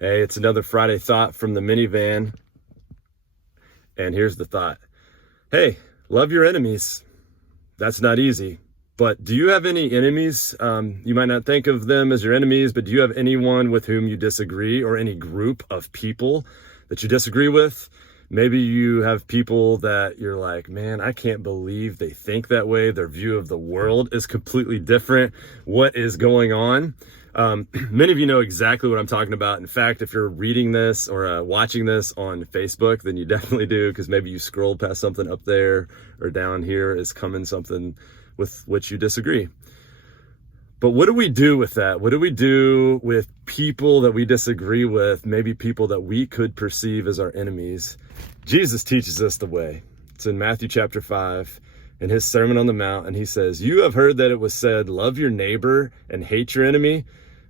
Hey, it's another Friday thought from the minivan. And here's the thought. Hey, love your enemies. That's not easy. But do you have any enemies? You might not think of them as your enemies, but do you have anyone with whom you disagree, or any group of people that you disagree with? Maybe you have people that you're like, man, I can't believe they think that way. Their view of the world is completely different. What is going on? Many of you know exactly what I'm talking about. In fact, if you're reading this or watching this on Facebook, then you definitely do, because maybe you scrolled past something up there, or down here is coming something with which you disagree. But what do we do with that? What do we do with people that we disagree with, maybe people that we could perceive as our enemies? Jesus teaches us the way. It's in Matthew chapter 5, in his Sermon on the Mount, and he says, "You have heard that it was said, love your neighbor and hate your enemy.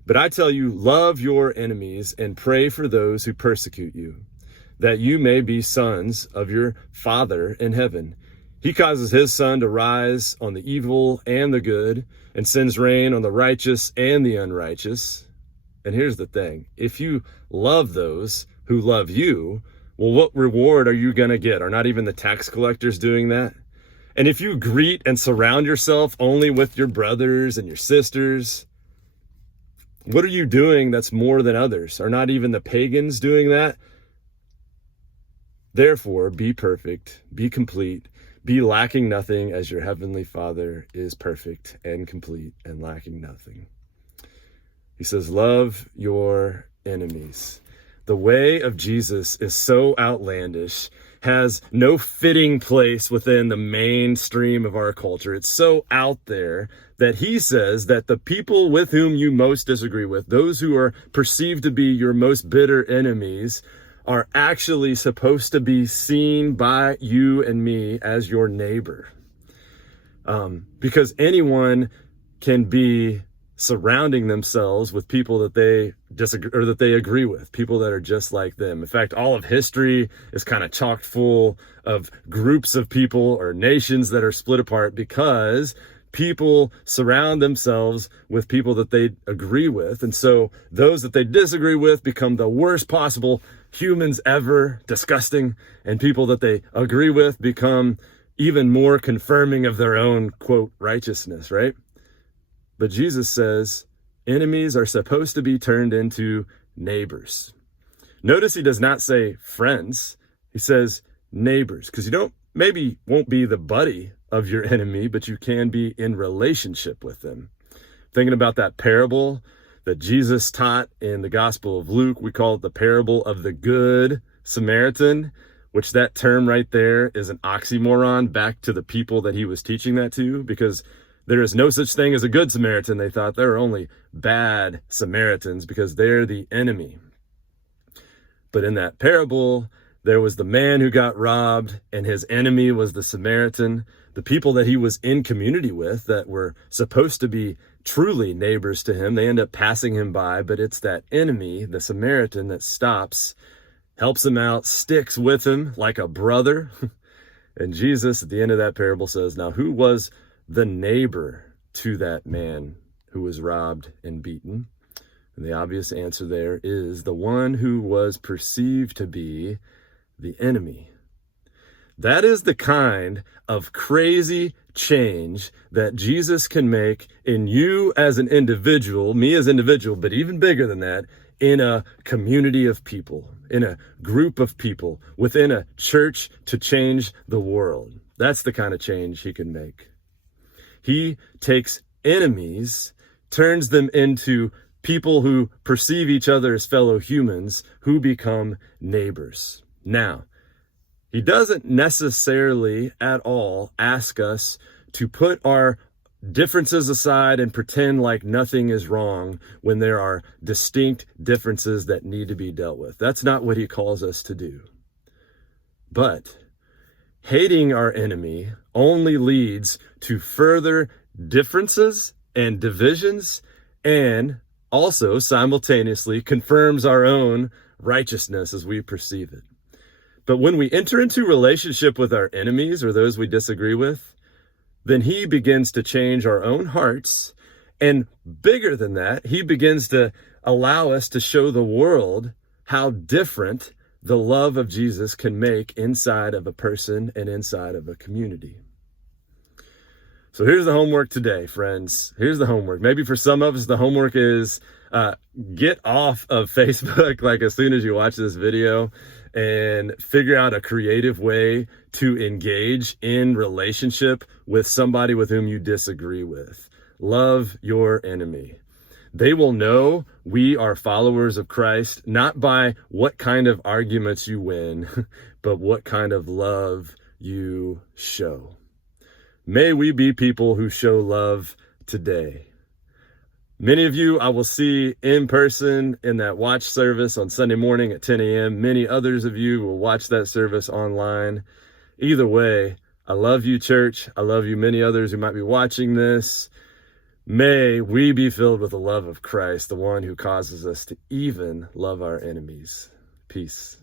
But I tell you, love your enemies and pray for those who persecute you, that you may be sons of your Father in heaven. He causes his sun to rise on the evil and the good, and sends rain on the righteous and the unrighteous." And here's the thing. If you love those who love you, well, what reward are you going to get? Are not even the tax collectors doing that? And if you greet and surround yourself only with your brothers and your sisters, what are you doing that's more than others? Are not even the pagans doing that? Therefore, be perfect, be complete, be lacking nothing, as your heavenly Father is perfect and complete and lacking nothing. He says, love your enemies. The way of Jesus is so outlandish, has no fitting place within the mainstream of our culture. It's so out there that he says that the people with whom you most disagree with, those who are perceived to be your most bitter enemies, are actually supposed to be seen by you and me as your neighbor. Because anyone can be surrounding themselves with people that they disagree or that they agree with, people that are just like them. In fact, all of history is kind of chock full of groups of people or nations that are split apart because people surround themselves with people that they agree with. And so those that they disagree with become the worst possible humans ever, disgusting, and people that they agree with become even more confirming of their own, quote, righteousness, right? But Jesus says enemies are supposed to be turned into neighbors. Notice he does not say friends. He says neighbors, because you maybe won't be the buddy of your enemy, but you can be in relationship with them. Thinking about that parable that Jesus taught in the Gospel of Luke, we call it the parable of the Good Samaritan, which that term right there is an oxymoron back to the people that he was teaching that to, because there is no such thing as a good Samaritan. They thought there are only bad Samaritans because they're the enemy. But in that parable, there was the man who got robbed, and his enemy was the Samaritan. The people that he was in community with that were supposed to be truly neighbors to him, they end up passing him by, but it's that enemy, the Samaritan, that stops, helps him out, sticks with him like a brother. And Jesus, at the end of that parable, says, now who was the neighbor to that man who was robbed and beaten? And the obvious answer there is the one who was perceived to be the enemy. That is the kind of crazy change that Jesus can make in you as an individual, me as an individual, but even bigger than that, in a community of people, in a group of people, within a church, to change the world. That's the kind of change he can make. He takes enemies, turns them into people who perceive each other as fellow humans, who become neighbors. Now, he doesn't necessarily at all ask us to put our differences aside and pretend like nothing is wrong when there are distinct differences that need to be dealt with. That's not what he calls us to do. But hating our enemy only leads to further differences and divisions, and also simultaneously confirms our own righteousness as we perceive it. But when we enter into relationship with our enemies or those we disagree with, then he begins to change our own hearts. And bigger than that, he begins to allow us to show the world how different the love of Jesus can make inside of a person and inside of a community. So here's the homework today, friends. Here's the homework. Maybe for some of us, the homework is get off of Facebook like as soon as you watch this video and figure out a creative way to engage in relationship with somebody with whom you disagree with. Love your enemy. They will know we are followers of Christ, not by what kind of arguments you win, but what kind of love you show. May we be people who show love today. Many of you I will see in person in that watch service on Sunday morning at 10 a.m. Many others of you will watch that service online. Either way, I love you, church. I love you, many others who might be watching this. May we be filled with the love of Christ, the one who causes us to even love our enemies. Peace.